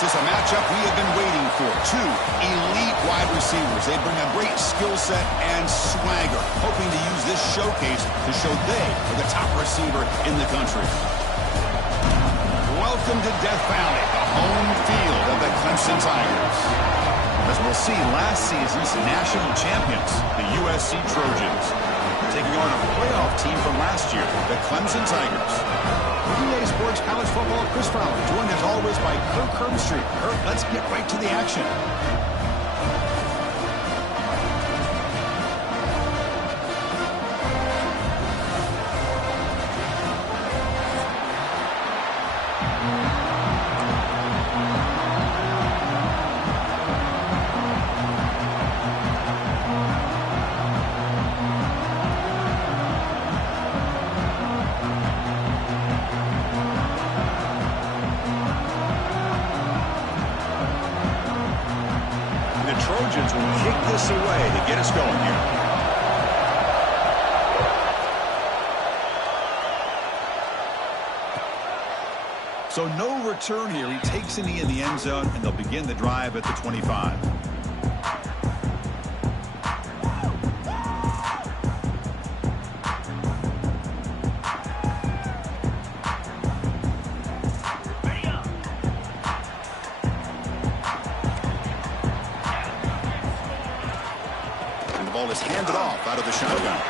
This is a matchup we have been waiting for. Two elite wide receivers. They bring a great skill set and swagger, hoping to use this showcase to show they are the top receiver in the country. Welcome to Death Valley, the home field of the Clemson Tigers. As we'll see, last season's national champions, the USC Trojans, taking on a playoff team from last year, the Clemson Tigers. EA Sports College Football, Chris Fowler, joined as always by Kirk Herbstreit. Kirk, let's get right to the action. Trojans will kick this away to get us going here. So no return here. He takes a knee in the end zone, and they'll begin the drive at the 25. Is handed off out of the shotgun.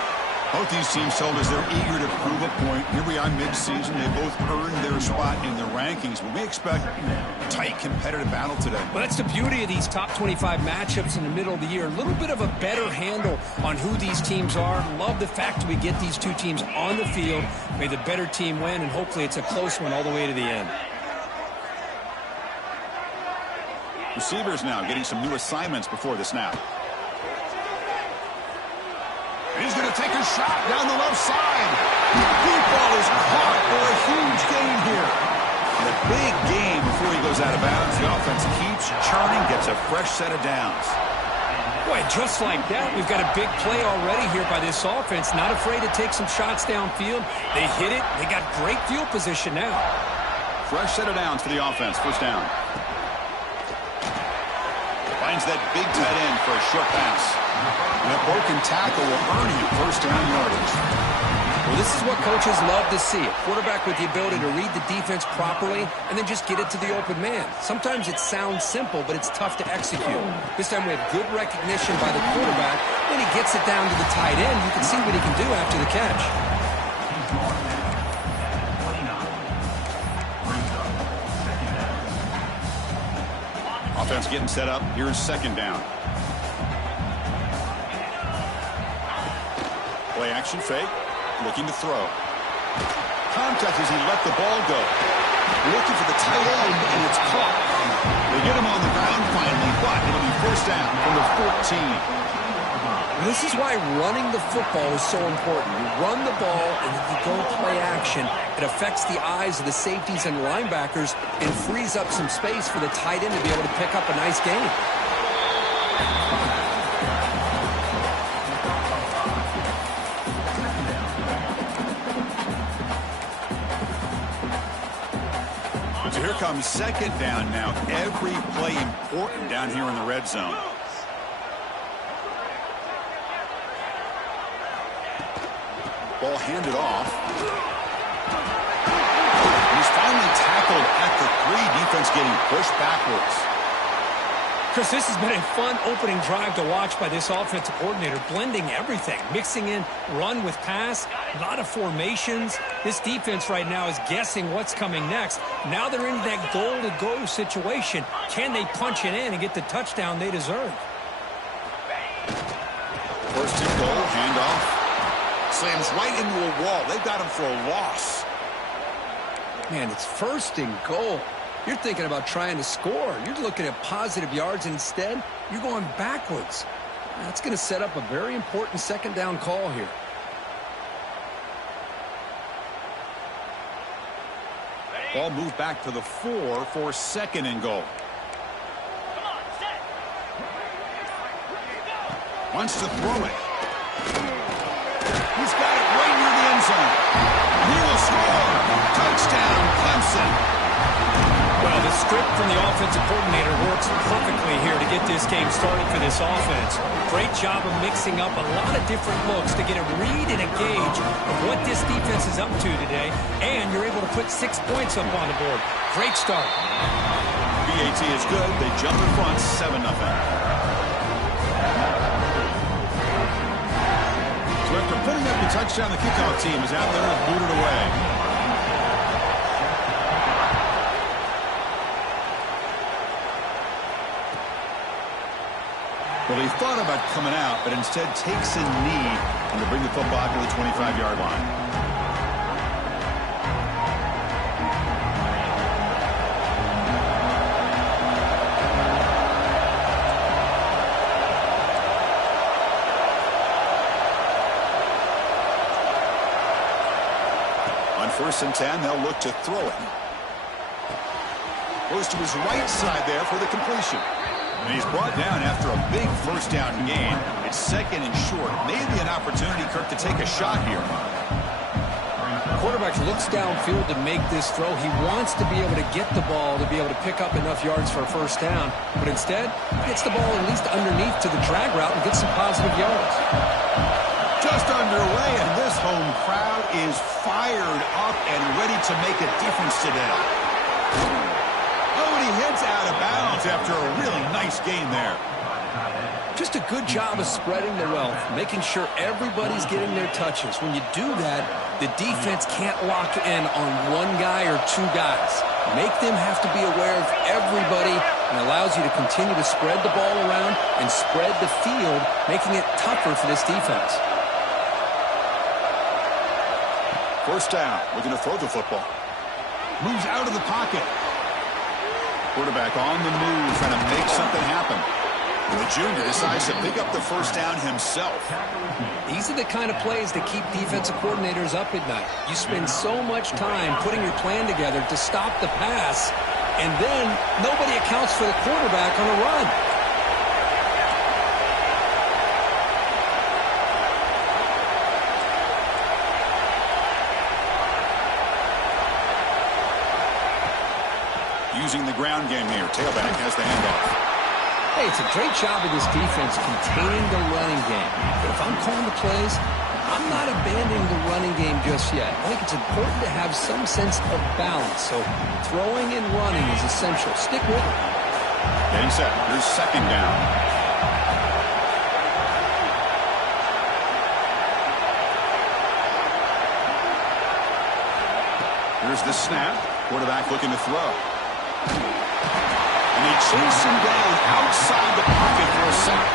Both these teams told us they're eager to prove a point. Here we are mid-season. They both earned their spot in the rankings, but we expect a tight competitive battle today. Well, that's the beauty of these top 25 matchups in the middle of the year. A little bit of a better handle on who these teams are. Love the fact that we get these two teams on the field. May the better team win, and hopefully it's a close one all the way to the end. Receivers now getting some new assignments before the snap. He's going to take a shot down the left side. Deep ball is caught for a huge gain here. And a big gain before he goes out of bounds. The offense keeps churning, gets a fresh set of downs. Boy, just like that, we've got a big play already here by this offense. Not afraid to take some shots downfield. They hit it. They got great field position now. Fresh set of downs for the offense. First down. Finds that big tight end for a short pass. And a broken tackle will earn him first down yardage. Well, this is what coaches love to see. A quarterback with the ability to read the defense properly and then just get it to the open man. Sometimes it sounds simple, but it's tough to execute. This time we have good recognition by the quarterback. When he gets it down to the tight end, you can see what he can do after the catch. Offense getting set up. Here's second down. Play action fake. Looking to throw. Contact as he let the ball go. Looking for the tight end, and it's caught. They get him on the ground finally, but it'll be first down from the 14. This is why running the football is so important. You run the ball, and if you go play action, it affects the eyes of the safeties and linebackers and frees up some space for the tight end to be able to pick up a nice gain. So here comes second down now. Every play important down here in the red zone. Ball handed off. He's finally tackled at the 3. Defense getting pushed backwards. Chris, this has been a fun opening drive to watch by this offensive coordinator, blending everything, mixing in run with pass, a lot of formations. This defense right now is guessing what's coming next. Now they're in that goal-to-go situation. Can they punch it in and get the touchdown they deserve? First and goal, handoff. Slams right into a wall. They've got him for a loss. Man, it's first and goal. You're thinking about trying to score. You're looking at positive yards, and instead, you're going backwards. That's going to set up a very important second down call here. Ball moved back to the 4 for second and goal. Wants to throw it. He's got it right near the end zone. He will score. Touchdown, Clemson. Well, the script from the defensive coordinator works perfectly here to get this game started for this offense. Great job of mixing up a lot of different looks to get a read and a gauge of what this defense is up to today, and you're able to put 6 points up on the board. Great start. BAT is good. They jump in front 7-0. So after putting up the touchdown, the kickoff team is out there and booted away. Well, he thought about coming out, but instead takes a knee and to bring the football to the 25-yard line. On 1st and 10, they'll look to throw it. Goes to his right side there for the completion. And he's brought down after a big first down gain. It's 2nd and short. Maybe an opportunity, Kirk, to take a shot here. The quarterback looks downfield to make this throw. He wants to be able to get the ball to be able to pick up enough yards for a first down. But instead, gets the ball at least underneath to the drag route and gets some positive yards. Just underway, and this home crowd is fired up and ready to make a difference today. Heads out of bounds after a really nice game there. Just a good job of spreading the wealth, making sure everybody's getting their touches. When you do that, the defense can't lock in on one guy or two guys. Make them have to be aware of everybody, and allows you to continue to spread the ball around and spread the field, making it tougher for this defense. First down, looking to throw the football. Moves out of the pocket. Quarterback on the move, trying to make something happen. The junior decides to pick up the first down himself. These are the kind of plays that keep defensive coordinators up at night. You spend so much time putting your plan together to stop the pass, and then nobody accounts for the quarterback on a run. Using the ground game here. Tailback has the handoff. Hey, it's a great job of this defense containing the running game. But if I'm calling the plays, I'm not abandoning the running game just yet. I think it's important to have some sense of balance. So throwing and running is essential. Stick with it. Getting set. Here's 2nd down. Here's the snap. Quarterback looking to throw. And they chase him down outside the pocket for a sack.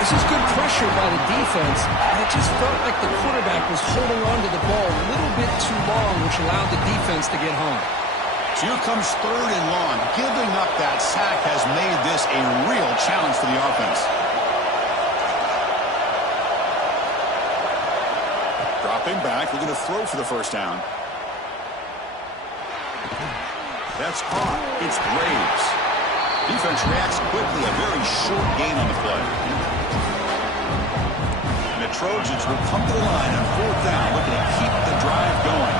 This is good pressure by the defense. And it just felt like the quarterback was holding on to the ball a little bit too long, which allowed the defense to get home. So here comes 3rd and long. Giving up that sack has made this a real challenge for the offense. Dropping back, looking to throw for the first down. That's caught. It's Graves. Defense reacts quickly. A very short gain on the play. And the Trojans will come to the line on 4th down, looking to keep the drive going.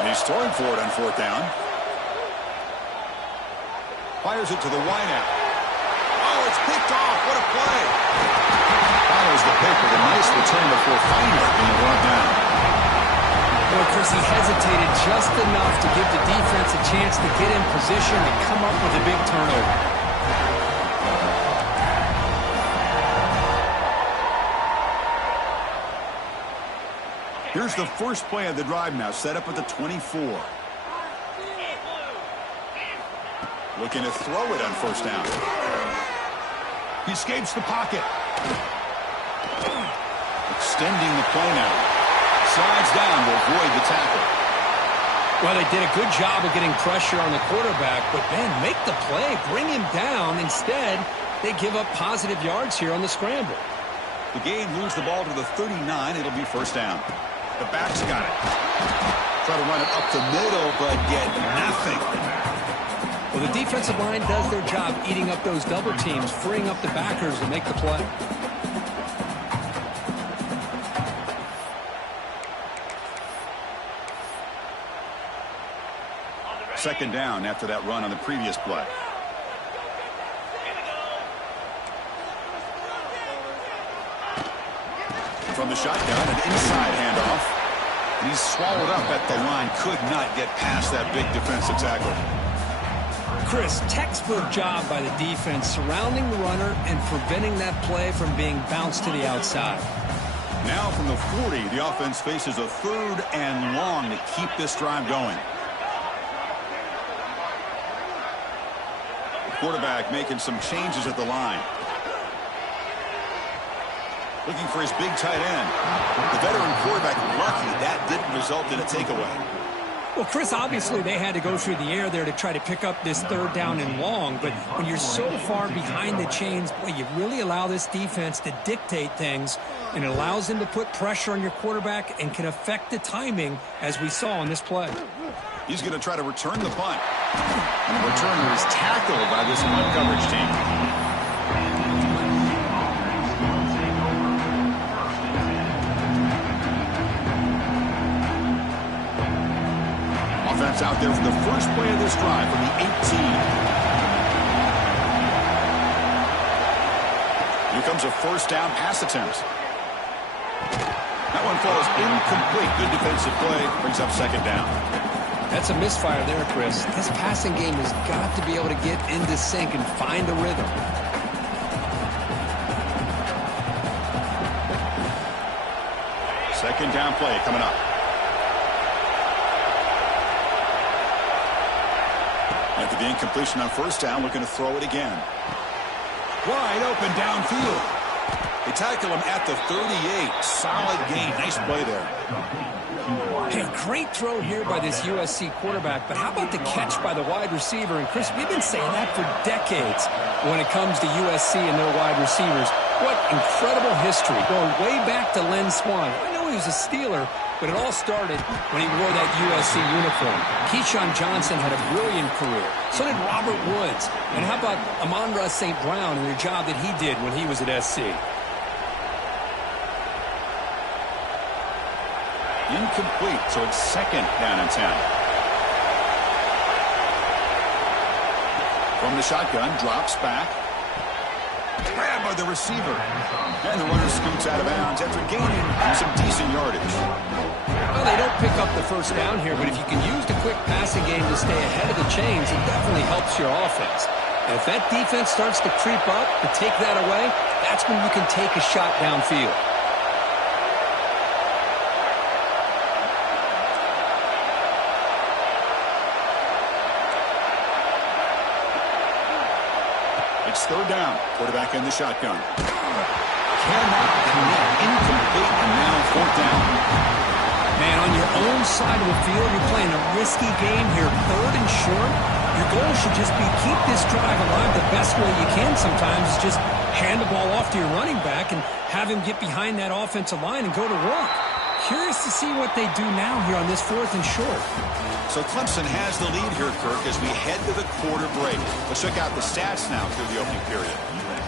And he's throwing for it on 4th down. Fires it to the wideout. Oh, it's picked off. What a play. Follows the pick with a nice return before finally being brought down. Well, Chris, he hesitated just enough to give the defense a chance to get in position and come up with a big turnover. Here's the first play of the drive now, set up at the 24. Looking to throw it on 1st down. He escapes the pocket. Extending the play now. Slides down to avoid the tackle. Well, they did a good job of getting pressure on the quarterback, but, man, make the play. Bring him down. Instead, they give up positive yards here on the scramble. The gain moves the ball to the 39. It'll be 1st down. The back's got it. Try to run it up the middle, but get nothing. Well, the defensive line does their job eating up those double teams, freeing up the backers to make the play. Second down after that run on the previous play. From the shotgun, an inside handoff. And he's swallowed up at the line. Could not get past that big defensive tackle. Chris, textbook job by the defense surrounding the runner and preventing that play from being bounced to the outside. Now from the 40, the offense faces a 3rd and long to keep this drive going. Quarterback making some changes at the line. Looking for his big tight end. The veteran quarterback lucky that didn't result in a takeaway. Well, Chris, obviously they had to go through the air there to try to pick up this 3rd down and long, but when you're so far behind the chains, boy, you really allow this defense to dictate things, and it allows them to put pressure on your quarterback and can affect the timing, as we saw on this play. He's going to try to return the punt. And the returner is tackled by this punt coverage team. Offense out there for the first play of this drive from the 18. Here comes a first down pass attempt. That one falls incomplete. Good defensive play. Brings up second down. That's a misfire there, Chris. This passing game has got to be able to get into sync and find a rhythm. Second down play coming up. After the incompletion on first down, looking to throw it again. Wide open downfield. They tackle him at the 38. Solid gain. Nice play there. Hey, great throw here by this USC quarterback, but how about the catch by the wide receiver? And, Chris, we've been saying that for decades when it comes to USC and their wide receivers. What incredible history, going way back to Len Swan. I know he was a Steeler, but it all started when he wore that USC uniform. Keyshawn Johnson had a brilliant career. So did Robert Woods. And how about Amon-Ra St. Brown and the job that he did when he was at SC? Incomplete, so it's second down and 10. From the shotgun, drops back. Grabbed by the receiver. And the runner scoots out of bounds after gaining some decent yardage. Well, they don't pick up the first down here, but if you can use the quick passing game to stay ahead of the chains, it definitely helps your offense. And if that defense starts to creep up and take that away, that's when you can take a shot downfield. It's third down. Quarterback in the shotgun. Cannot connect. Incomplete, and now fourth down. Man, on your own side of the field, you're playing a risky game here. 3rd and short. Your goal should just be keep this drive alive the best way you can sometimes. Is just hand the ball off to your running back and have him get behind that offensive line and go to work. Curious to see what they do now here on this 4th and short. So Clemson has the lead here, Kirk, as we head to the quarter break. Let's check out the stats now through the opening period.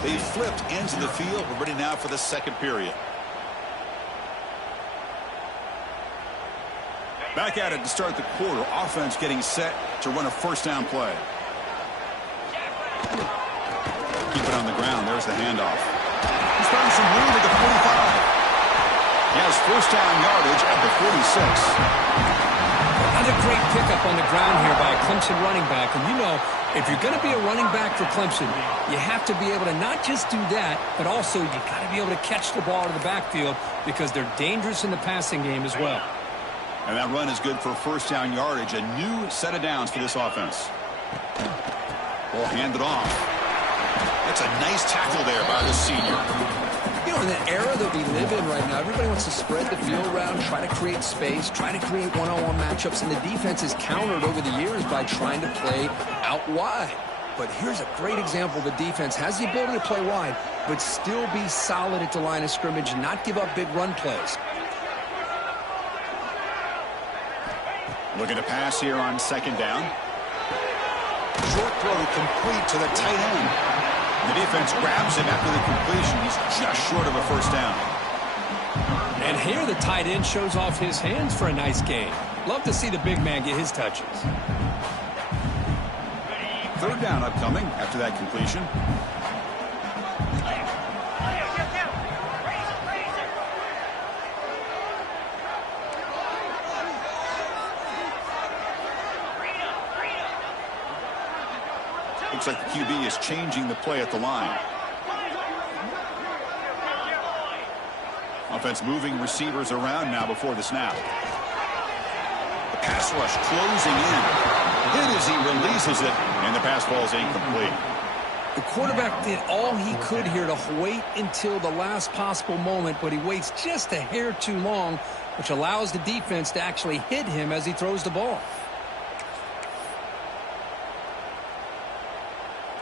They flipped ends of the field. We're ready now for the second period. Back at it to start the quarter. Offense getting set to run a first down play. Keep it on the ground. There's the handoff. He's found some room at the 45. He has first down yardage at the 46. Another great pickup on the ground here by a Clemson running back. And you know, if you're going to be a running back for Clemson, you have to be able to not just do that, but also you got to be able to catch the ball to the backfield because they're dangerous in the passing game as well. And that run is good for first down yardage. A new set of downs for this offense. Ball handed off. That's a nice tackle there by the senior. You know, in the era that we live in right now, everybody wants to spread the field around, try to create space, try to create one-on-one matchups, and the defense is countered over the years by trying to play out wide. But here's a great example. The defense has the ability to play wide, but still be solid at the line of scrimmage and not give up big run plays. Looking to pass here on second down. short throw complete to the tight end. The defense grabs him after the completion. He's just short of a first down. And here the tight end shows off his hands for a nice gain. Love to see the big man get his touches. Third down upcoming after that completion. Looks like the QB is changing the play at the line. Offense moving receivers around now before the snap. The pass rush closing in. Hit as he releases it, and the pass falls incomplete. The quarterback did all he could here to wait until the last possible moment, but he waits just a hair too long, which allows the defense to actually hit him as he throws the ball.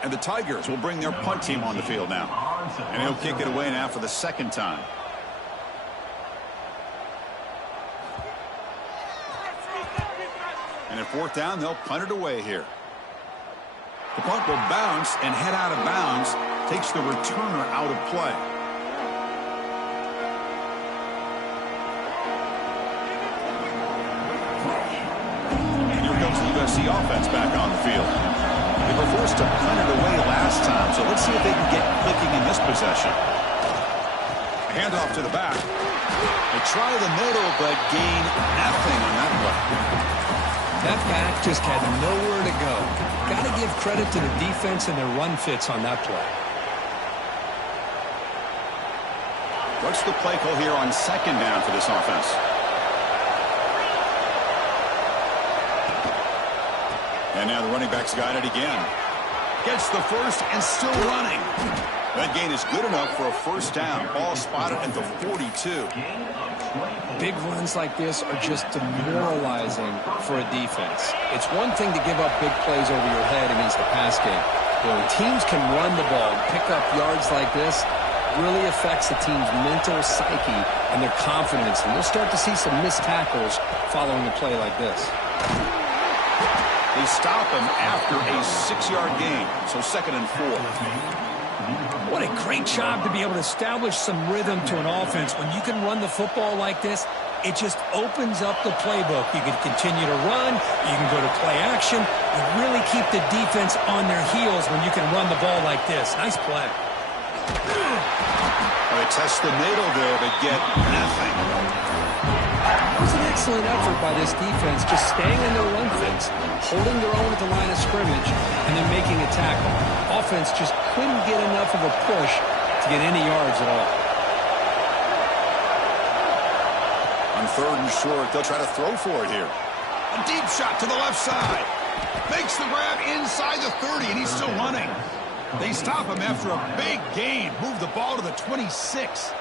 And the Tigers will bring their punt team on the field now. And he'll kick it away now for the second time. And at fourth down, they'll punt it away here. The punt will bounce and head out of bounds. Takes the returner out of play. And here comes the USC offense back on the field. They were forced to punt it away last time, so let's see if they can get clicking in this possession. Handoff to the back. They try the middle, but gain nothing on that play. That back just had nowhere to go. Got to give credit to the defense and their run fits on that play. What's the play call here on second down for this offense? And now the running back's got it again. Gets the first and still running. That gain is good enough for a first down. Ball spotted at the 42. Big runs like this are just demoralizing for a defense. It's one thing to give up big plays over your head against the pass game. But when teams can run the ball and pick up yards like this, it really affects the team's mental psyche and their confidence. And you'll start to see some missed tackles following a play like this. They stop him after a 6-yard gain, so 2nd and 4. What a great job to be able to establish some rhythm to an offense. When you can run the football like this, it just opens up the playbook. You can continue to run. You can go to play action. You really keep the defense on their heels when you can run the ball like this. Nice play. Well, they test the middle there, but get nothing. It was an excellent effort by this defense, just staying in their run fits, holding their own at the line of scrimmage, and then making a tackle. Offense just couldn't get enough of a push to get any yards at all. On 3rd and short, they'll try to throw for it here. A deep shot to the left side. Makes the grab inside the 30, and he's still running. They stop him after a big gain. Move the ball to the 26.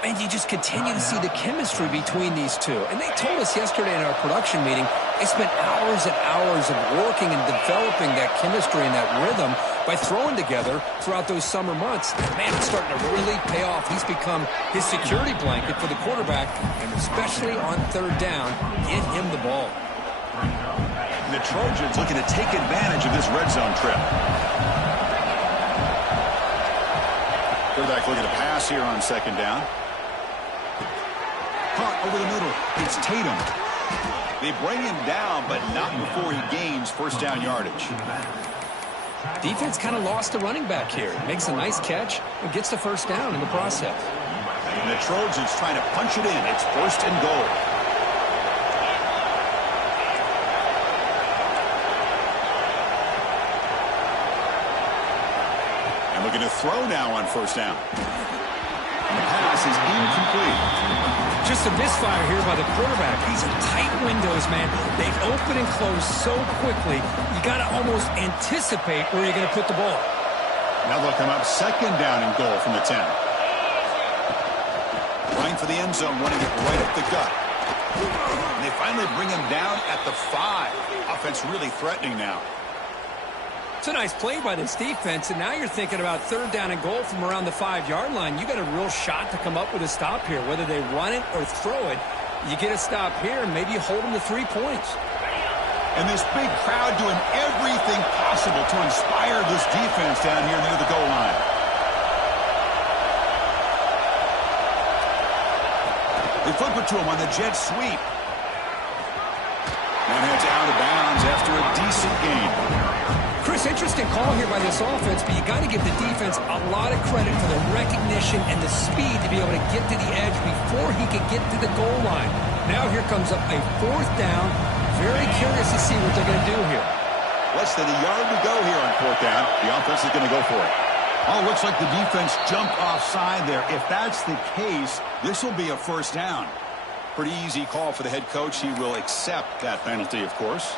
And you just continue to see the chemistry between these two. And they told us yesterday in our production meeting, they spent hours and hours of working and developing that chemistry and that rhythm by throwing together throughout those summer months. Man, it's starting to really pay off. He's become his security blanket for the quarterback, and especially on 3rd down, get him the ball. And the Trojans looking to take advantage of this red zone trip. Quarterback looking to pass here on 2nd down. Caught over the middle. It's Tatum. They bring him down, but not before he gains first down yardage. Defense kind of lost the running back here. Makes a nice catch and gets the first down in the process. And the Trojans trying to punch it in. It's 1st and goal. And looking to throw now on 1st down. And the pass is incomplete. Just a misfire here by the quarterback. These are tight windows, man. They open and close so quickly, you got to almost anticipate where you're going to put the ball. Now they'll come up 2nd down and goal from the 10. Running for the end zone, running it right up the gut. And they finally bring him down at the 5. Offense really threatening now. It's a nice play by this defense, and now you're thinking about 3rd down and goal from around the 5-yard line. You got a real shot to come up with a stop here. Whether they run it or throw it, you get a stop here, and maybe you hold them to 3 points. And this big crowd doing everything possible to inspire this defense down here near the goal line. They flip it to him on the jet sweep. And heads out of bounds after a decent gain. Chris, interesting call here by this offense, but you got to give the defense a lot of credit for the recognition and the speed to be able to get to the edge before he could get to the goal line. Now here comes up a 4th down. Very curious to see what they're going to do here. Less than a yard to go here on 4th down. The offense is going to go for it. Oh, looks like the defense jumped offside there. If that's the case, this will be a 1st down. Pretty easy call for the head coach. He will accept that penalty, of course.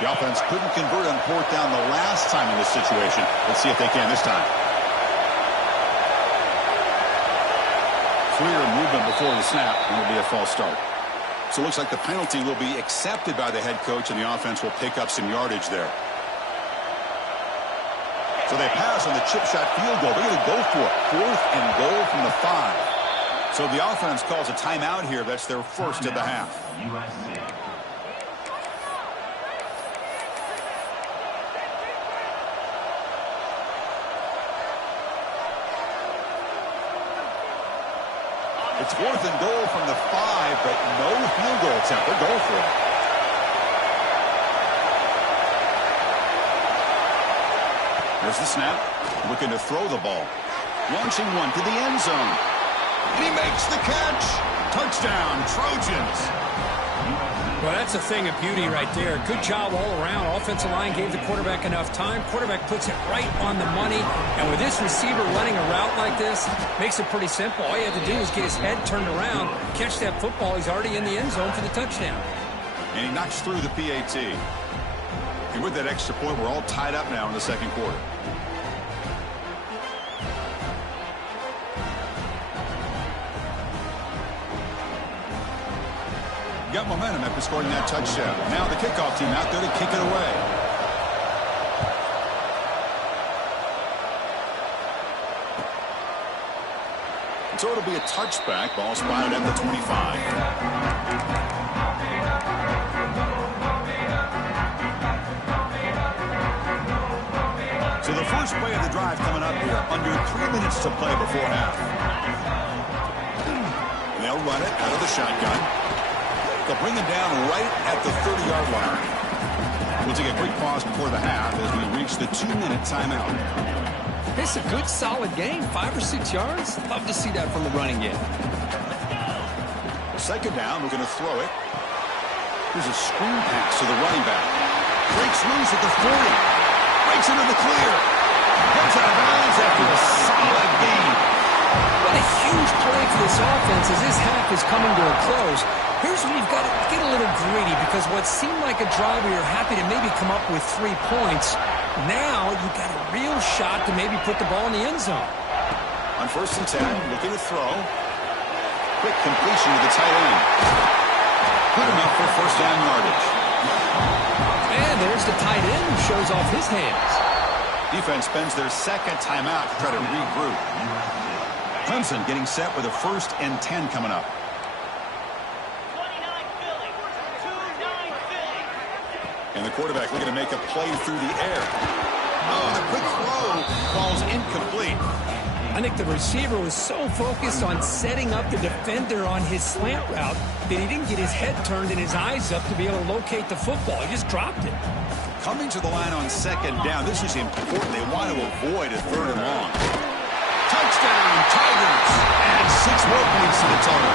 The offense couldn't convert on 4th down the last time in this situation. Let's see if they can this time. Clear movement before the snap, and it'll be a false start. So it looks like the penalty will be accepted by the head coach, and the offense will pick up some yardage there. So they pass on the chip shot field goal. They're going to go for it. 4th and goal from the 5. So the offense calls a timeout here. That's their first of the half. It's 4th and goal from the 5, but no field goal attempt. They're going for it. There's the snap. Looking to throw the ball. Launching one to the end zone. And he makes the catch. Touchdown, Trojans. Well, that's a thing of beauty right there. Good job all around. Offensive line gave the quarterback enough time. Quarterback puts it right on the money. And with this receiver running a route like this, makes it pretty simple. All you have to do is get his head turned around, catch that football. He's already in the end zone for the touchdown. And he knocks through the PAT. And with that extra point, we're all tied up now in the second quarter. Got momentum after scoring that touchdown. Now the kickoff team out there to kick it away. So it'll be a touchback. Ball spotted at the 25. So the first play of the drive coming up here. Under 3 minutes to play before half. And they'll run it out of the shotgun. They'll bring him down right at the 30-yard line. We'll take a quick pause before the half as we reach the 2-minute timeout. It's a good, solid game. 5 or 6 yards. Love to see that from the running game. Second down, we're going to throw it. Here's a screen pass to the running back. Breaks loose at the 40. Breaks into the clear. Heads out of bounds after a solid gain. What a huge play for this offense as this half is coming to a close. Here's where you've got to get a little greedy because what seemed like a drive where you're happy to maybe come up with 3 points, now you've got a real shot to maybe put the ball in the end zone. On 1st and 10, looking to throw. Quick completion to the tight end. Good enough for 1st down yardage. And there's the tight end who shows off his hands. Defense spends their second timeout to try to regroup. Clemson getting set with a 1st and 10 coming up. And the quarterback looking to make a play through the air. Oh, the quick throw falls incomplete. I think the receiver was so focused on setting up the defender on his slant route that he didn't get his head turned and his eyes up to be able to locate the football. He just dropped it. Coming to the line on 2nd down. This is important. They want to avoid a 3rd and long. Touchdown, Tigers. And 6 more points to the total.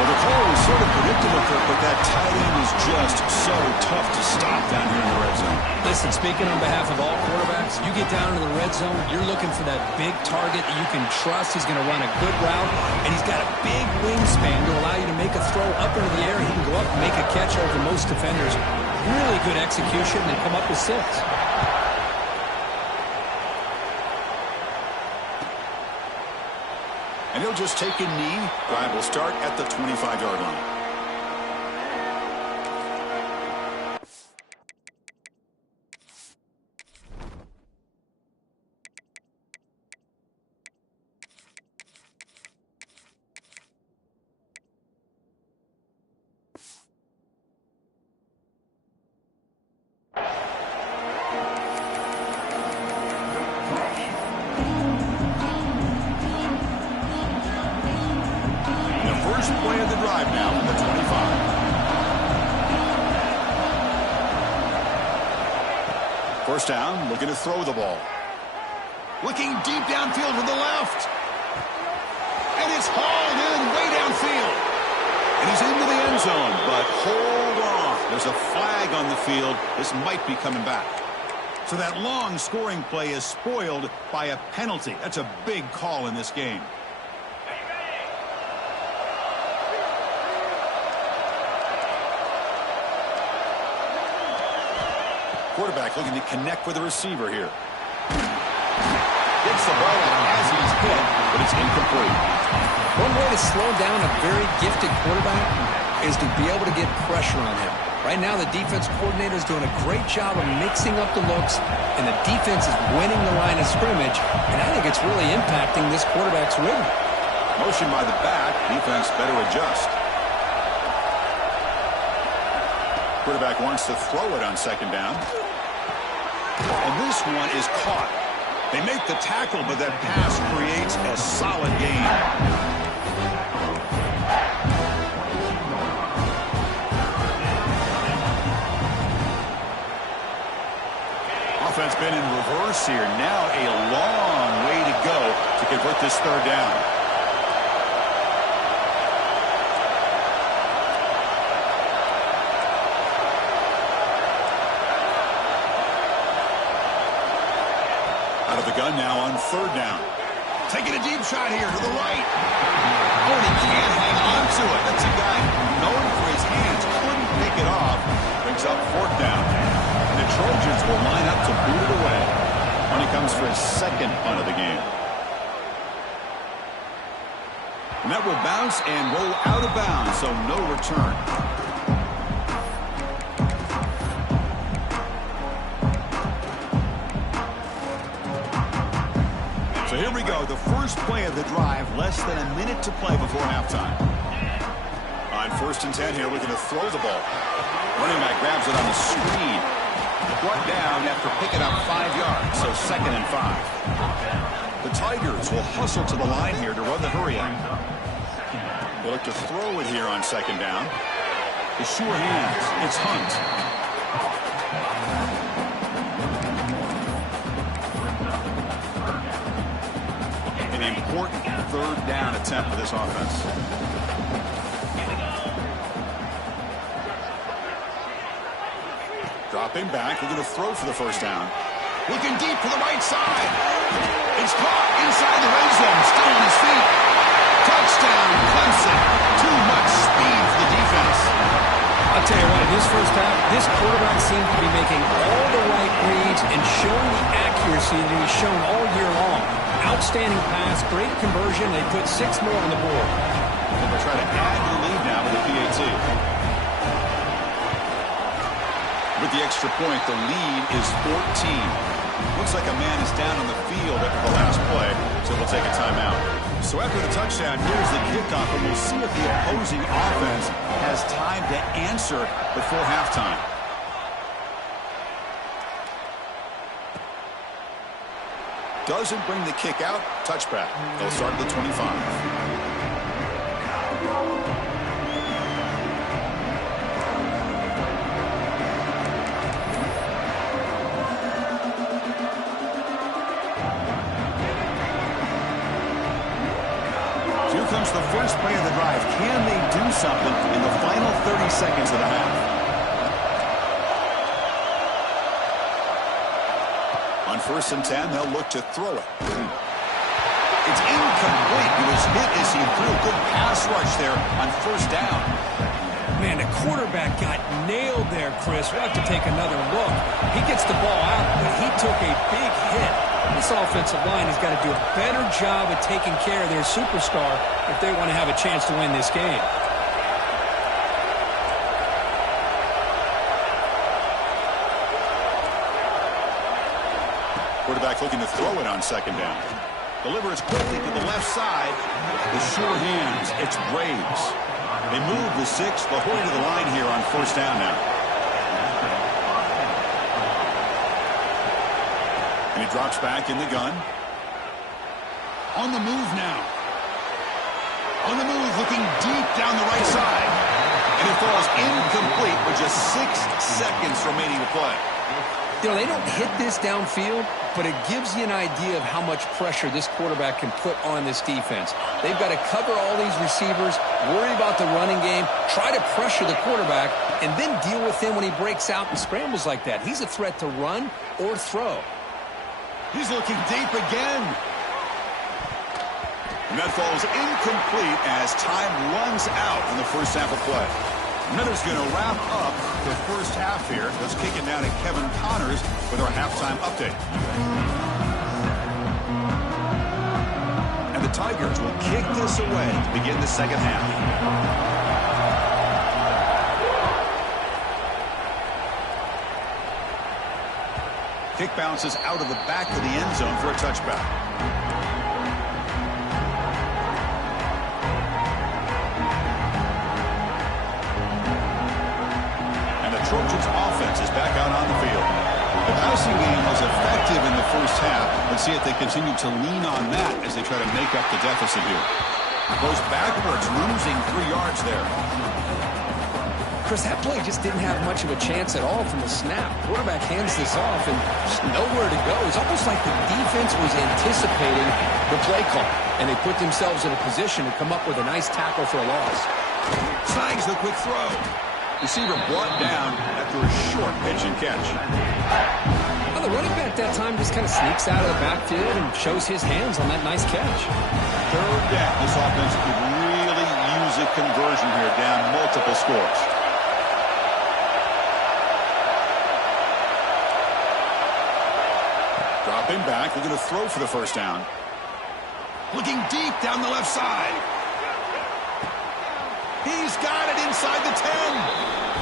Well, the call was sort of predictable, Kirk, but that tight end is just so tough to stop down here in the red zone. Listen, speaking on behalf of all quarterbacks, you get down into the red zone, you're looking for that big target that you can trust. He's going to run a good route, and he's got a big wingspan to allow you to make a throw up into the air. He can go up and make a catch over most defenders. Really good execution and come up with 6. And he'll just take a knee. Drive will start at the 25-yard line. first play of the drive now from the 25. First down, looking to throw the ball. Looking deep downfield to the left. And it's hauled in way downfield. And he's into the end zone, but hold on. There's a flag on the field. This might be coming back. So that long scoring play is spoiled by a penalty. That's a big call in this game. Quarterback looking to connect with the receiver here. Gets the ball as he's hit, but it's incomplete. One way to slow down a very gifted quarterback is to be able to get pressure on him. Right now, the defense coordinator is doing a great job of mixing up the looks, and the defense is winning the line of scrimmage, and I think it's really impacting this quarterback's rhythm. Motion by the back. Defense better adjust. Quarterback wants to throw it on second down. And this one is caught. They make the tackle, but that pass creates a solid gain. Offense been in reverse here. Now a long way to go to convert this third down. Out of the gun now on third down. Taking a deep shot here to the right. Oh, and he can't hang on to it. That's a guy known for his hands. Couldn't pick it off. Brings up fourth down. And the Trojans will line up to boot it away. When he comes for his second punt of the game. And that will bounce and roll out of bounds, so no return. So here we go, the first play of the drive, less than a minute to play before halftime. On first and 10 here, looking to throw the ball. Running back grabs it on the screen. Brought down after picking up 5 yards, so second and 5. The Tigers will hustle to the line here to run the hurry up. They look to throw it here on second down. The sure hands, it's Hunt. Important third down attempt for this offense. Dropping back, looking to throw for the first down. Looking deep to the right side. It's caught inside the red zone, still on his feet. Touchdown, Clemson. Too much speed for the defense. I'll tell you what, in this first half, this quarterback seems to be making all the right reads and showing the accuracy that he's shown all year long. Outstanding pass, great conversion. They put 6 more on the board. And they'll try to add to the lead now with the PAT. With the extra point, the lead is 14. Looks like a man is down on the field after the last play, so we'll take a timeout. So after the touchdown, here's the kickoff, and we'll see if the opposing offense has time to answer before halftime. Doesn't bring the kick out. Touchback. They'll start at the 25. Here comes the first play of the drive. Can they do something in the final 30 seconds of the half? On first and 10, they'll look to throw it. It's incomplete. He was hit as he threw a good pass rush there on first down. Man, the quarterback got nailed there, Chris. We'll have to take another look. He gets the ball out, but he took a big hit. This offensive line has got to do a better job of taking care of their superstar if they want to have a chance to win this game. Quarterback looking to throw it on second down. Delivers quickly to the left side. The sure hands. It's Braves. They move the 6, the Hoy to the line here on first down now. And he drops back in the gun. On the move now. On the move, looking deep down the right side. And it falls incomplete with just 6 seconds remaining to play. You know, they don't hit this downfield, but it gives you an idea of how much pressure this quarterback can put on this defense. They've got to cover all these receivers, worry about the running game, try to pressure the quarterback, and then deal with him when he breaks out and scrambles like that. He's a threat to run or throw. He's looking deep again. And that falls incomplete as time runs out in the first half of play. Miller's going to wrap up the first half here. Let's kick it down to Kevin Connors with our halftime update. And the Tigers will kick this away to begin the second half. Kick bounces out of the back of the end zone for a touchback. Trojans offense is back out on the field. The passing game was effective in the first half. Let's see if they continue to lean on that as they try to make up the deficit here. Goes backwards, losing 3 yards there. Chris, that play just didn't have much of a chance at all from the snap. Quarterback hands this off and just nowhere to go. It's almost like the defense was anticipating the play call, and they put themselves in a position to come up with a nice tackle for a loss. Snags the quick throw. Receiver brought down after a short pitch and catch. Well, the running back that time just kind of sneaks out of the backfield and shows his hands on that nice catch. Third down. This offense could really use a conversion here, down multiple scores. Dropping back, looking to throw for the first down. Looking deep down the left side. He's got it inside the 10.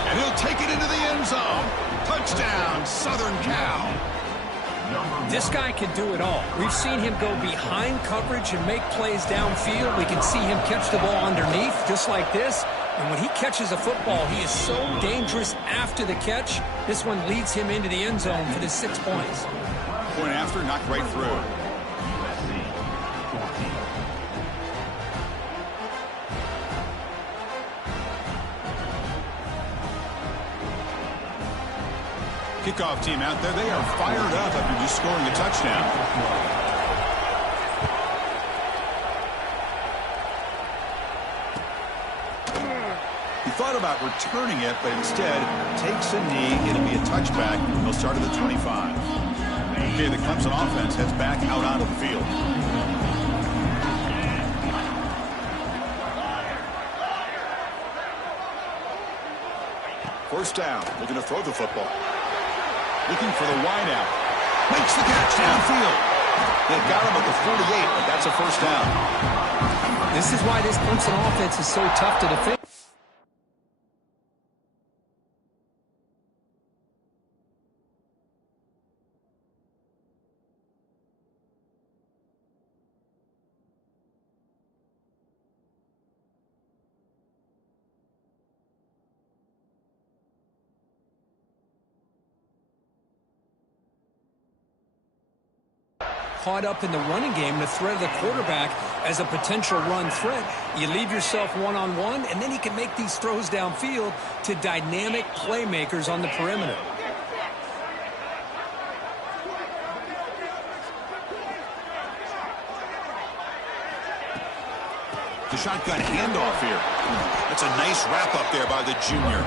And he'll take it into the end zone. Touchdown, Southern Cal. This guy can do it all. We've seen him go behind coverage and make plays downfield. We can see him catch the ball underneath, just like this. And when he catches a football, he is so dangerous after the catch. This one leads him into the end zone for the 6 points. Point after, knocked right through. Kickoff team out there. They are fired up after just scoring a touchdown. He thought about returning it, but instead takes a knee. It'll be a touchback. He'll start at the 25. Okay, the Clemson offense heads back out onto the field. First down. Looking to throw the football. Looking for the wideout. Makes the catch downfield. They've got him at the 48, but that's a first down. This is why this Clemson offense is so tough to defend. Caught up in the running game, the threat of the quarterback as a potential run threat. You leave yourself one-on-one, and then he can make these throws downfield to dynamic playmakers on the perimeter. The shotgun handoff here. That's a nice wrap-up there by the junior.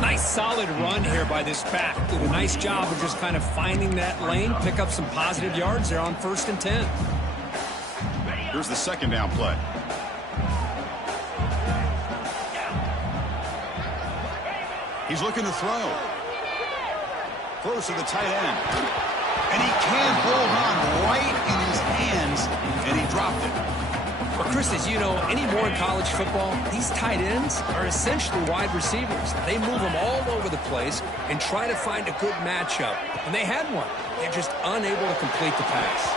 Nice solid run here by this back. Did a nice job of just kind of finding that lane, pick up some positive yards there on 1st and 10. Here's the second down play. He's looking to throw. Throws to the tight end. And he can't hold on right in his hands, and he dropped it. But Chris, as you know, anymore in college football, these tight ends are essentially wide receivers. They move them all over the place and try to find a good matchup. And they had one. They're just unable to complete the pass.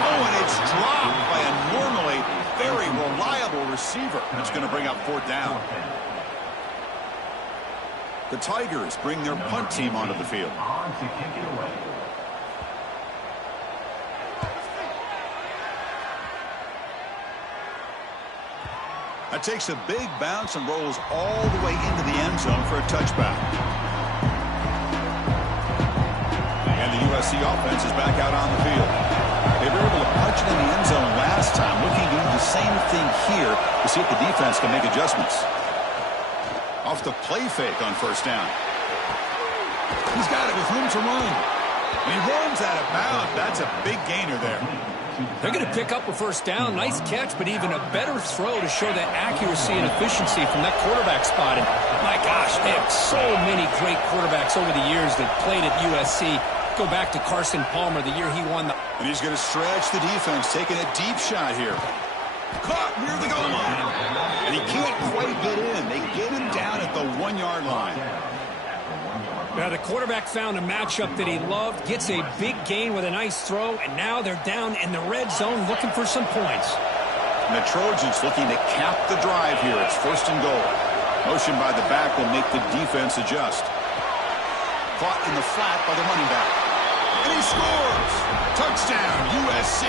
Oh, and it's dropped by a normally very reliable receiver. That's going to bring up 4th down. The Tigers bring their punt team onto the field. That takes a big bounce and rolls all the way into the end zone for a touchback. And the USC offense is back out on the field. They were able to punch it in the end zone last time, looking to do the same thing here to see if the defense can make adjustments. Off the play fake on first down. He's got it with room to run. And he runs out of bounds. That's a big gainer there. They're going to pick up a first down. Nice catch, but even a better throw to show that accuracy and efficiency from that quarterback spot. And my gosh, they have so many great quarterbacks over the years that played at USC. Go back to Carson Palmer the year he won the... And he's going to stretch the defense, taking a deep shot here. Caught near the goal line. And he can't quite get in. They get him down at the 1-yard line. Now the quarterback found a matchup that he loved, gets a big gain with a nice throw, and now they're down in the red zone looking for some points. And the Trojans looking to cap the drive here. It's first and goal. Motion by the back will make the defense adjust. Caught in the flat by the running back. And he scores! Touchdown, USC!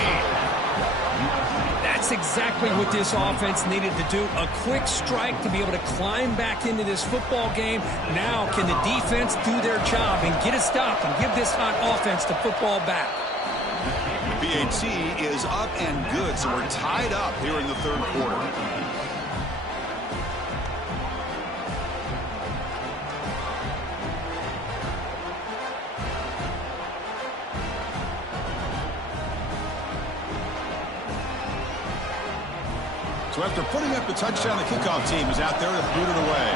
That's exactly what this offense needed to do. A quick strike to be able to climb back into this football game. Now can the defense do their job and get a stop and give this hot offense the football back? The PAT is up and good, so we're tied up here in the third quarter. So after putting up the touchdown, the kickoff team is out there to boot it away.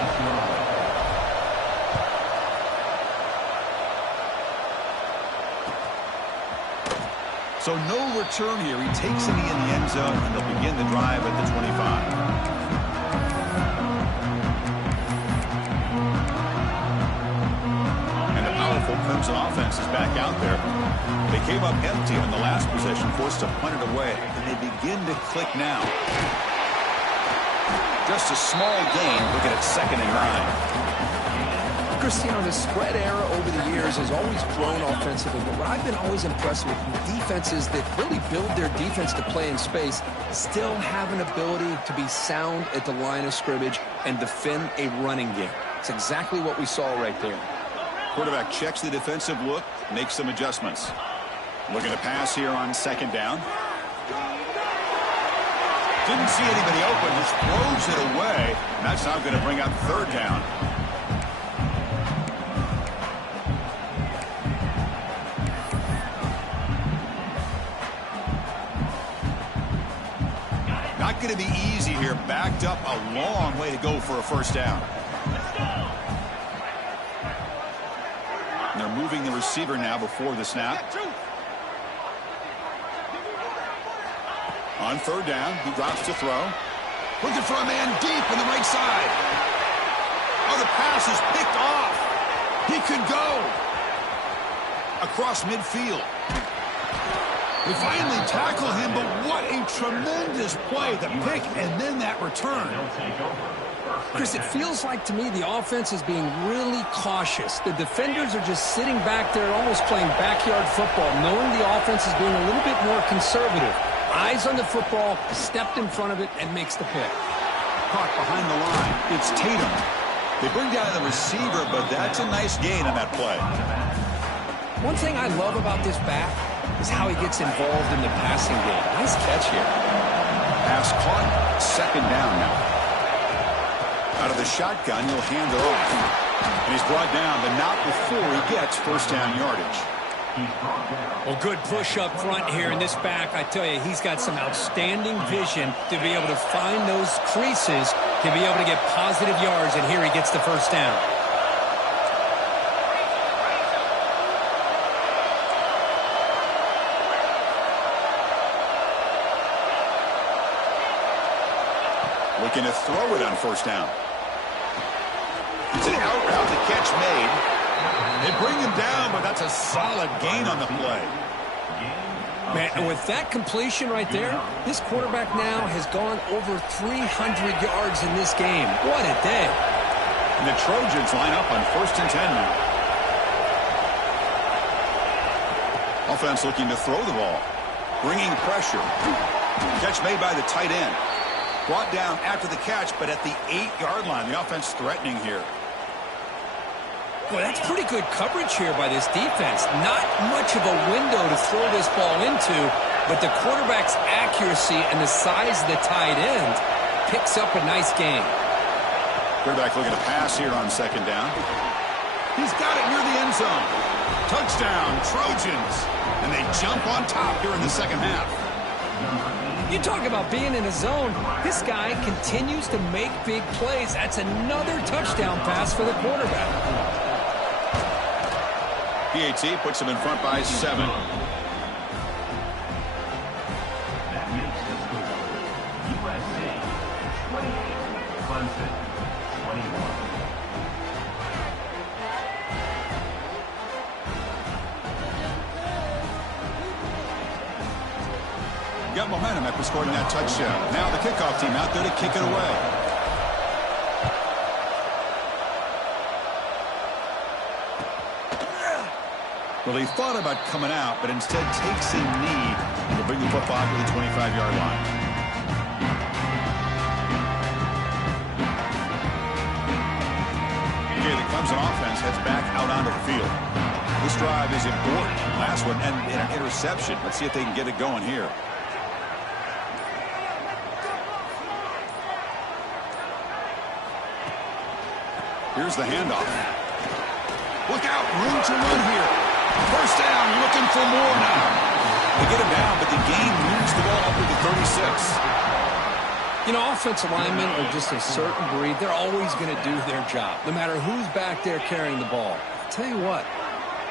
So no return here. He takes it in the end zone, and they'll begin the drive at the 25. And the powerful Clemson offense is back out there. They came up empty on the last possession, forced to punt it away, and they begin to click now. Just a small gain, looking at 2nd and 9. Cristiano, the spread era over the years has always grown offensively, but what I've been always impressed with defenses that really build their defense to play in space still have an ability to be sound at the line of scrimmage and defend a running game. It's exactly what we saw right there. Quarterback checks the defensive look, makes some adjustments. Looking to pass here on 2nd down. Didn't see anybody open, just throws it away. And that's now going to bring up 3rd down. Not going to be easy here. Backed up a long way to go for a first down. And they're moving the receiver now before the snap. On 3rd down, he drops to throw. Looking for a man deep on the right side. Oh, the pass is picked off. He could go across midfield. We finally tackle him, but what a tremendous play. The pick and then that return. Chris, it feels like to me the offense is being really cautious. The defenders are just sitting back there almost playing backyard football, knowing the offense is being a little bit more conservative. Eyes on the football, stepped in front of it, and makes the pick. Caught behind the line. It's Tatum. They bring down the receiver, but that's a nice gain on that play. One thing I love about this back is how he gets involved in the passing game. Nice catch here. Pass caught. 2nd down now. Out of the shotgun, he'll hand it off. And he's brought down, but not before he gets first down yardage. Well, good push up front here in this back. I tell you, he's got some outstanding vision to be able to find those creases, to be able to get positive yards, and here he gets the first down. Looking to throw it on first down. It's an out route, the catch made. They bring him down, but that's a solid gain on the play. Man, and with that completion right there, this quarterback now has gone over 300 yards in this game. What a day. And the Trojans line up on 1st and 10 now. Offense looking to throw the ball. Bringing pressure. Catch made by the tight end. Brought down after the catch, but at the 8-yard line. The offense threatening here. Boy, that's pretty good coverage here by this defense. Not much of a window to throw this ball into, but the quarterback's accuracy and the size of the tight end picks up a nice game. Quarterback looking to pass here on second down. He's got it near the end zone. Touchdown, Trojans. And they jump on top here in the second half. You talk about being in a zone. This guy continues to make big plays. That's another touchdown pass for the quarterback. PAT puts him in front by 7. That makes the score USA 28, Clemson 21. Got momentum after scoring that touchdown. Now the kickoff team out there to kick it away. Well, he thought about coming out, but instead takes a knee to bring the football to the 25-yard line. Okay, the Clemson offense heads back out onto the field. This drive is important. Last one, and an interception. Let's see if they can get it going here. Here's the handoff. Look out, room to run here. First down, looking for more now. They get him down, but the game moves the ball up to the 36. You know, offensive linemen are just a certain breed. They're always going to do their job, no matter who's back there carrying the ball. I'll tell you what,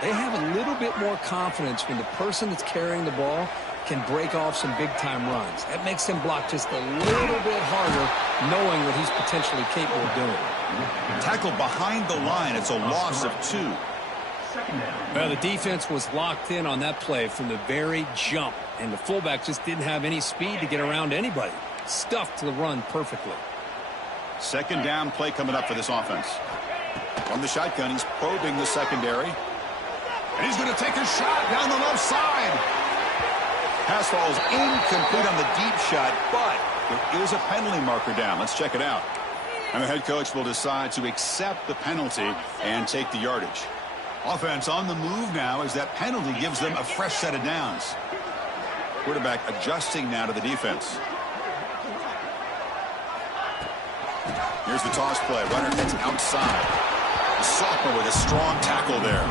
they have a little bit more confidence when the person that's carrying the ball can break off some big-time runs. That makes them block just a little bit harder, knowing what he's potentially capable of doing. Tackle behind the line. It's a loss of 2. Well, the defense was locked in on that play from the very jump, and the fullback just didn't have any speed to get around anybody. Stuffed the run perfectly. Second down play coming up for this offense. From the shotgun, he's probing the secondary. And he's going to take a shot down the left side. Pass falls incomplete on the deep shot, but there is a penalty marker down. Let's check it out. And the head coach will decide to accept the penalty and take the yardage. Offense on the move now as that penalty gives them a fresh set of downs. Quarterback adjusting now to the defense. Here's the toss play. Runner gets outside. The sophomore with a strong tackle there.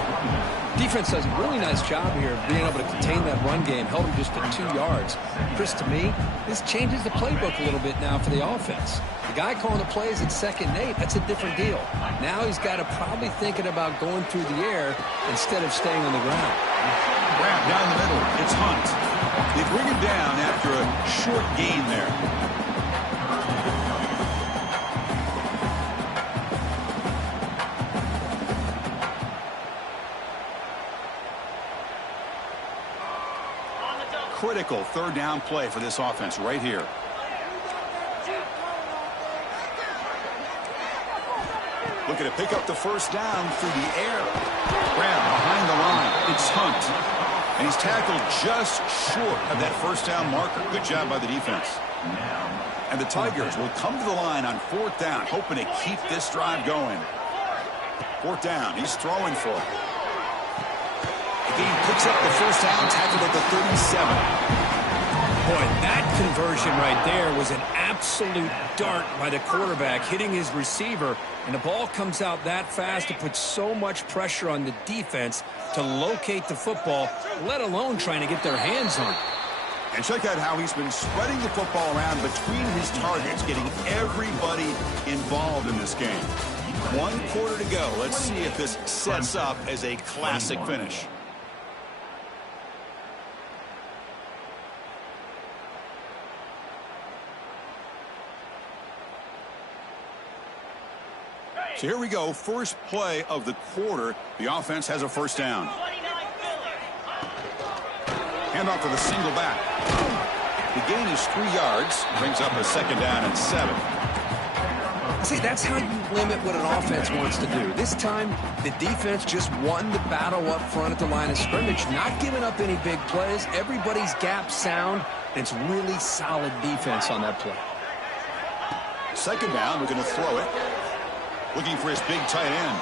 Defense does a really nice job here of being able to contain that run game. Held him just at 2 yards. Chris, to me, this changes the playbook a little bit now for the offense. The guy calling the plays at 2nd and 8, that's a different deal. Now he's got to probably thinking about going through the air instead of staying on the ground. Grab down the middle. It's Hunt. They bring him down after a short gain there. Critical third down play for this offense right here. Looking to pick up the first down through the air. Grab behind the line. It's Hunt. And he's tackled just short of that first down marker. Good job by the defense. And the Tigers will come to the line on 4th down, hoping to keep this drive going. 4th down. He's throwing for it. He picks up the first down, tackled at the 37. Boy, that conversion right there was an absolute dart by the quarterback, hitting his receiver, and the ball comes out that fast. It puts so much pressure on the defense to locate the football, let alone trying to get their hands on it. And check out how he's been spreading the football around between his targets, getting everybody involved in this game. 1 quarter to go. Let's see if this sets up as a classic finish. So here we go, first play of the quarter. The offense has a first down. Hand off to the single back. The gain is 3 yards, brings up a 2nd down and 7. See, that's how you limit what an offense wants to do. This time, the defense just won the battle up front at the line of scrimmage, not giving up any big plays. Everybody's gap sound. It's really solid defense on that play. Second down, we're going to throw it. Looking for his big tight end.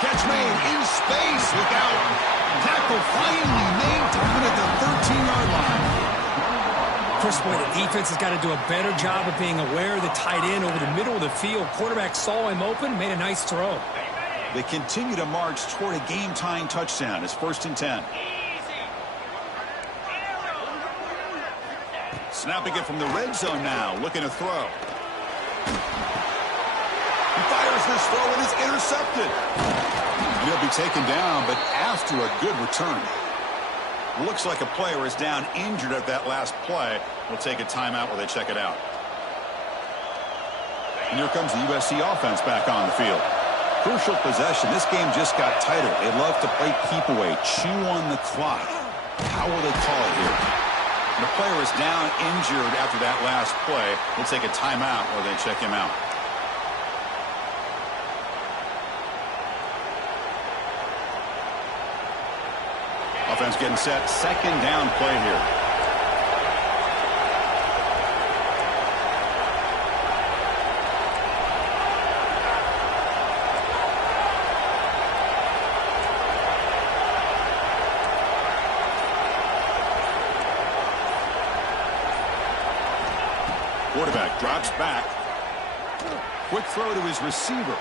Catch made in space without. Tackle finally made down at the 13-yard line. First point, the defense has got to do a better job of being aware of the tight end over the middle of the field. Quarterback saw him open, made a nice throw. They continue to march toward a game-tying touchdown. It's 1st and 10. Snapping it from the red zone now, looking to throw. He fires this throw and it's intercepted. And he'll be taken down, but after a good return. Looks like a player is down injured at that last play. We'll take a timeout while they check it out. And here comes the USC offense back on the field. Crucial possession. This game just got tighter. They love to play keep away, chew on the clock. How will they call it here? The player is down injured after that last play. We'll take a timeout while they check him out. Offense getting set. Second down play here. Quarterback drops back. Quick throw to his receiver.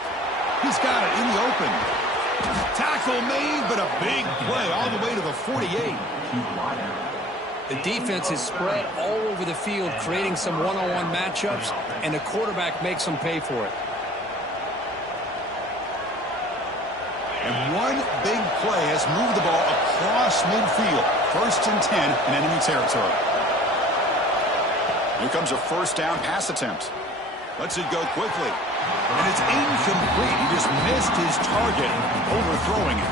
He's got it in the open. Tackle made, but a big play all the way to the 48. The defense is spread all over the field, creating some one-on-one matchups, and the quarterback makes them pay for it. And one big play has moved the ball across midfield. 1st and 10 in enemy territory. Here comes a first down pass attempt. Lets it go quickly. And it's incomplete. He just missed his target, overthrowing it.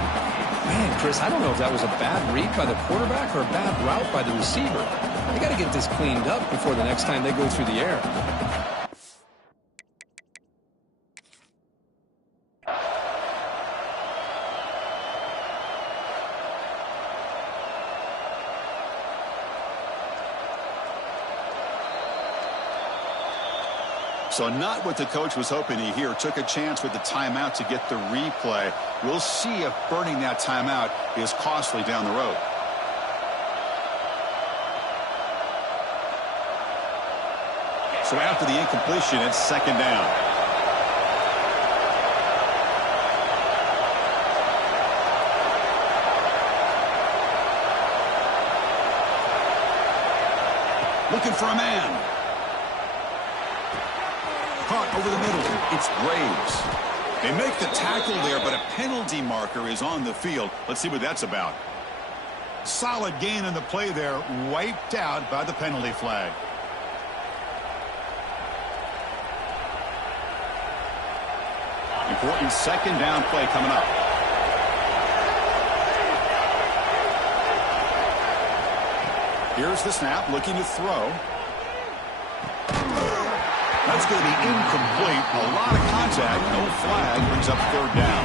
Man, Chris, I don't know if that was a bad read by the quarterback or a bad route by the receiver. They got to get this cleaned up before the next time they go through the air. So not what the coach was hoping to hear. Took a chance with the timeout to get the replay. We'll see if burning that timeout is costly down the road. So after the incompletion, it's second down. Looking for a man. Caught over the middle. It's Graves. They make the tackle there, but a penalty marker is on the field. Let's see what that's about. Solid gain on the play there, wiped out by the penalty flag. Important second down play coming up. Here's the snap, looking to throw. That's going to be incomplete. A lot of contact. No flag. Brings up third down.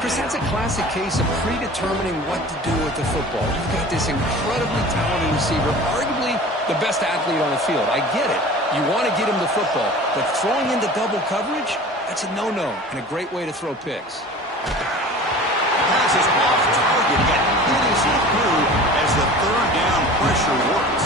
Chris, that's a classic case of predetermining what to do with the football. You've got this incredibly talented receiver, arguably the best athlete on the field. I get it. You want to get him the football, but throwing into double coverage, that's a no-no and a great way to throw picks. Pass is off target. He got hit as he threw as the third down pressure works.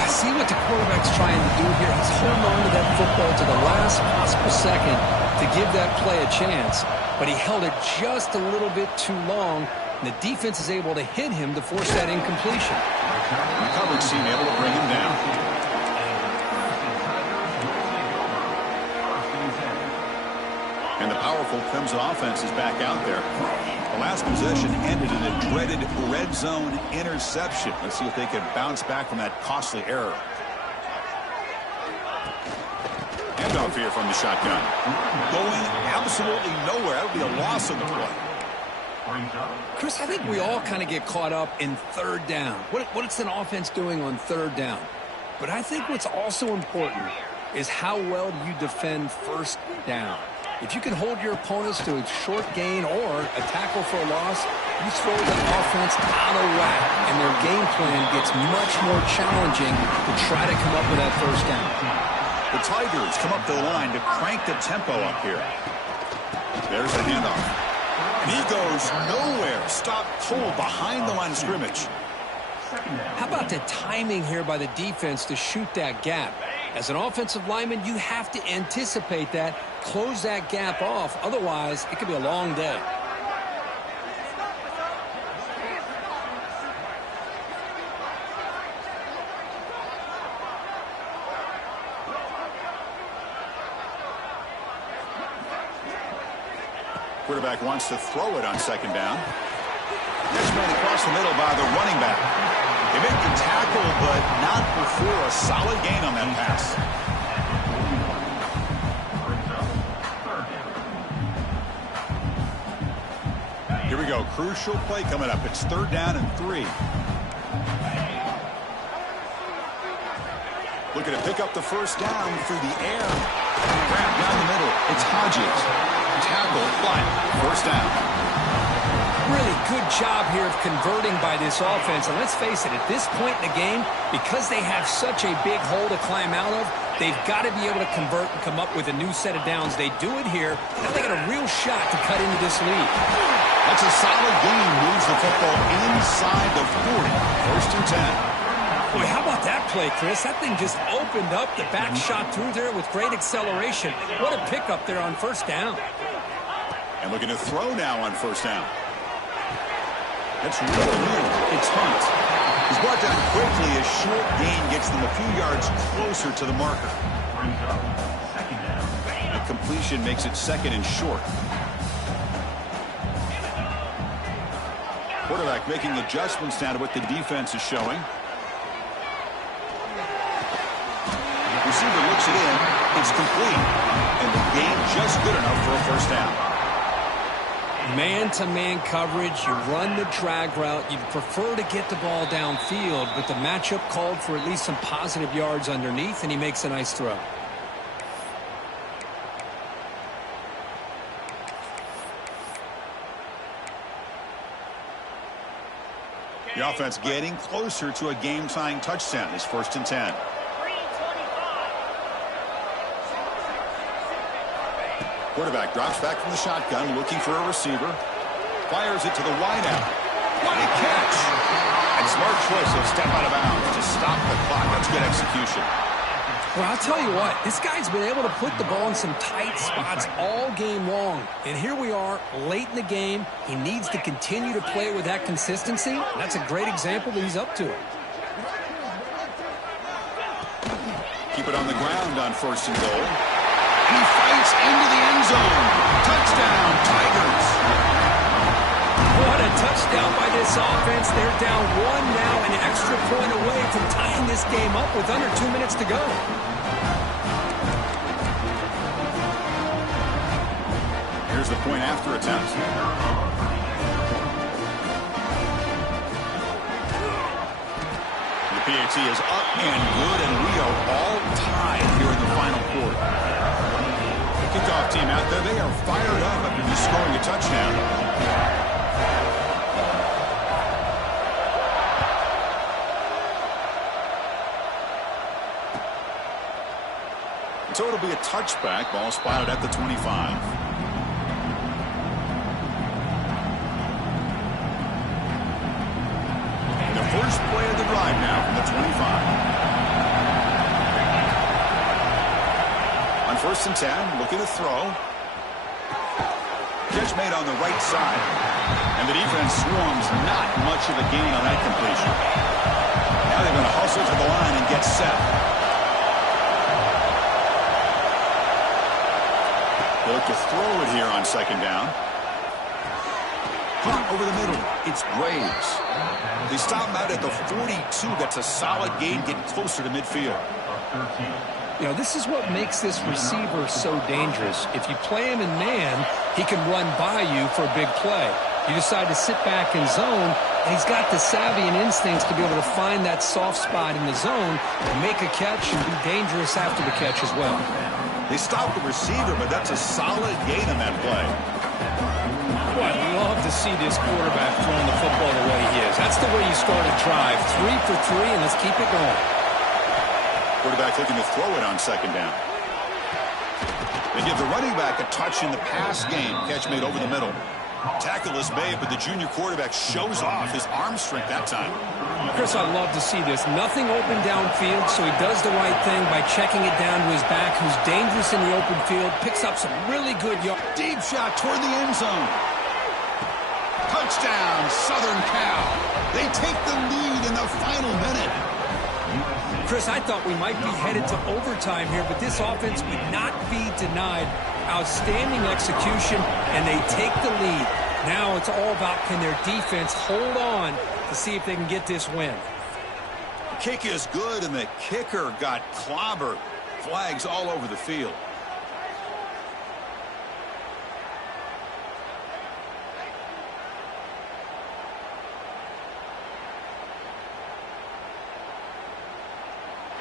I see what the quarterback's trying to do here. He's holding on to that football to the last possible second to give that play a chance, but he held it just a little bit too long, and the defense is able to hit him to force that incompletion. The coverage team able to bring him down. And the powerful Clemson offense is back out there. The last possession ended in a dreaded red zone interception. Let's see if they can bounce back from that costly error. Handoff here from the shotgun. Going absolutely nowhere. That would be a loss on the play. Chris, I think we all kind of get caught up in third down. What's an offense doing on third down? But I think what's also important is how well you defend first down. If you can hold your opponents to a short gain or a tackle for a loss, you throw the offense out of whack, and their game plan gets much more challenging to try to come up with that first down. The Tigers come up the line to crank the tempo up here. There's the handoff. And he goes nowhere. Stopped cold behind the line of scrimmage. How about the timing here by the defense to shoot that gap? As an offensive lineman, you have to anticipate that, close that gap off. Otherwise, it could be a long day. Quarterback wants to throw it on second down. That's made across the middle by the running back. They make the tackle, but not before a solid gain on that pass. Here we go. Crucial play coming up. It's 3rd down and 3. Looking to pick up the first down through the air. Grab down the middle. It's Hodges. Tackle, flat. First down. Really good job here of converting by this offense. And let's face it, at this point in the game, because they have such a big hole to climb out of, they've got to be able to convert and come up with a new set of downs. They do it here. Now they got a real shot to cut into this lead. That's a solid gain. Moves the football inside the 40. 1st and 10. Boy, how about that play, Chris? That thing just opened up. The back shot through there with great acceleration. What a pickup there on 1st down. And looking to throw now on 1st down. That's really good. It's Hunt. He's brought down quickly. A short gain gets them a few yards closer to the marker. A completion makes it 2nd and short. Quarterback making adjustments now to what the defense is showing. Receiver looks it in. It's complete. And the gain just good enough for a 1st down. Man-to-man coverage, you run the drag route. You'd prefer to get the ball downfield, but the matchup called for at least some positive yards underneath, and he makes a nice throw. The offense getting closer to a game-tying touchdown. It's 1st and 10. Quarterback drops back from the shotgun, looking for a receiver. Fires it to the wideout. What a catch! And smart choice of step out of bounds to stop the clock. That's good execution. Well, I'll tell you what, this guy's been able to put the ball in some tight spots all game long. And here we are, late in the game. He needs to continue to play with that consistency. That's a great example that he's up to it. Keep it on the ground on 1st and goal. He fights into the end zone. Touchdown, Tigers. What a touchdown by this offense. They're down 1 now, an extra point away from tying this game up with under 2 minutes to go. Here's the point after attempt. The PAT is up and good, and we are all tied here in the final quarter. Kickoff team out there, they are fired up after just scoring a touchdown. So it'll be a touchback. Ball spotted at the 25. And the first play of the drive now from the 25. On 1st and 10, looking to throw. Catch made on the right side. And the defense swarms not much of a gain on that completion. Now they're going to hustle to the line and get set. They look to throw it here on 2nd down. Hunt over the middle. It's Graves. They stop him out at the 42. That's a solid gain, getting closer to midfield. You know, this is what makes this receiver so dangerous. If you play him in man, he can run by you for a big play. You decide to sit back in zone, and he's got the savvy and instincts to be able to find that soft spot in the zone, make a catch, and be dangerous after the catch as well. They stop the receiver, but that's a solid gain on that play. Boy, I love to see this quarterback throwing the football the way he is. That's the way you start a drive. 3 for 3, and let's keep it going. Quarterback looking to throw it on second down. They give the running back a touch in the pass game. Catch made over the middle. Tackle is made, but the junior quarterback shows off his arm strength that time. Chris, I love to see this. Nothing open downfield, so he does the right thing by checking it down to his back, who's dangerous in the open field, picks up some really good yards. Deep shot toward the end zone. Touchdown, Southern Cal. They take the lead in the final minute. Chris, I thought we might be headed to overtime here, but this offense would not be denied. Outstanding execution, and they take the lead. Now it's all about can their defense hold on to see if they can get this win. The kick is good, and the kicker got clobbered. Flags all over the field.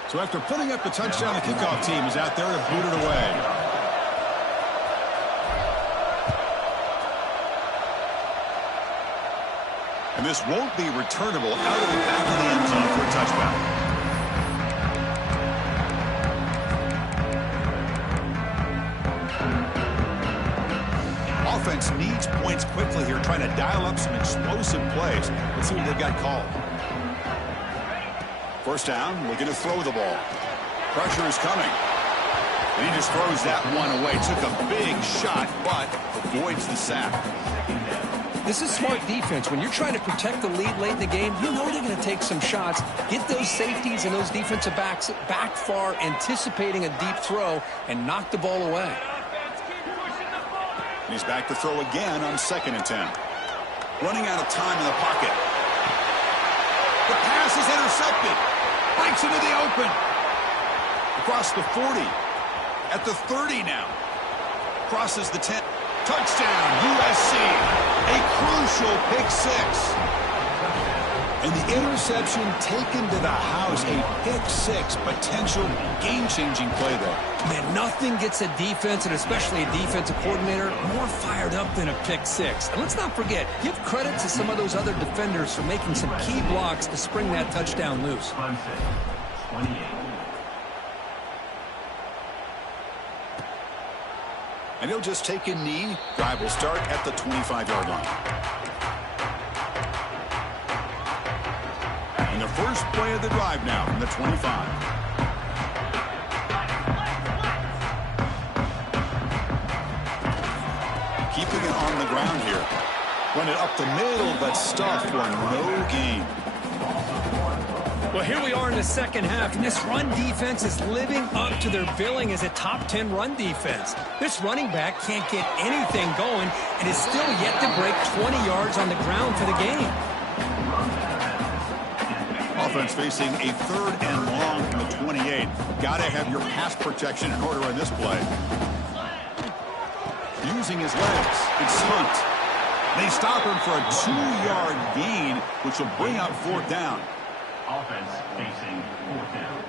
So after putting up the touchdown, the kickoff team is out there to boot it away. And this won't be returnable out of the back of the end zone for a touchdown. Offense needs points quickly here, trying to dial up some explosive plays. Let's see what they've got called. First down, looking to throw the ball. Pressure is coming. And he just throws that one away. Took a big shot, but avoids the sack. This is smart defense. When you're trying to protect the lead late in the game, you know they're going to take some shots. Get those safeties and those defensive backs back far, anticipating a deep throw, and knock the ball away. And he's back to throw again on 2nd and 10. Running out of time in the pocket. The pass is intercepted. Breaks into the open. Across the 40. At the 30 now. Crosses the 10. Touchdown, USC. A crucial pick six. And the interception taken to the house. A pick six. Potential game-changing play there. Man, nothing gets a defense, and especially a defensive coordinator, more fired up than a pick six. And let's not forget, give credit to some of those other defenders for making some key blocks to spring that touchdown loose. Clemson, 28. And he'll just take a knee. Drive will start at the 25-yard line. And the first play of the drive now from the 25. Keeping it on the ground here. Run it up the middle, but stuff for no gain. Well, here we are in the second half, and this run defense is living up to their billing as a top 10 run defense. This running back can't get anything going and is still yet to break 20 yards on the ground for the game. Offense facing a 3rd and long from the 28. Got to have your pass protection in order on this play. Using his legs, it's Hunt. They stop him for a 2-yard gain, which will bring up 4th down. Offense facing 4th down.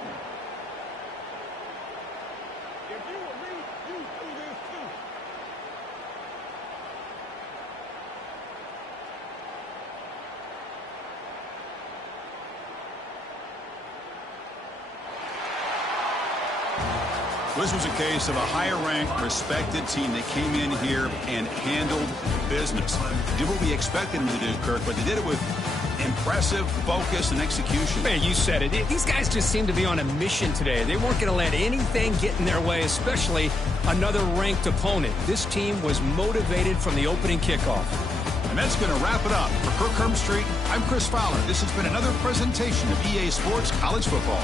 This was a case of a higher-ranked, respected team that came in here and handled business. Did what we expected them to do, Kirk, but they did it with impressive focus and execution. Man, you said it. These guys just seem to be on a mission today. They weren't going to let anything get in their way, especially another ranked opponent. This team was motivated from the opening kickoff. And that's going to wrap it up. For Kirk Street, I'm Chris Fowler. This has been another presentation of EA Sports College Football.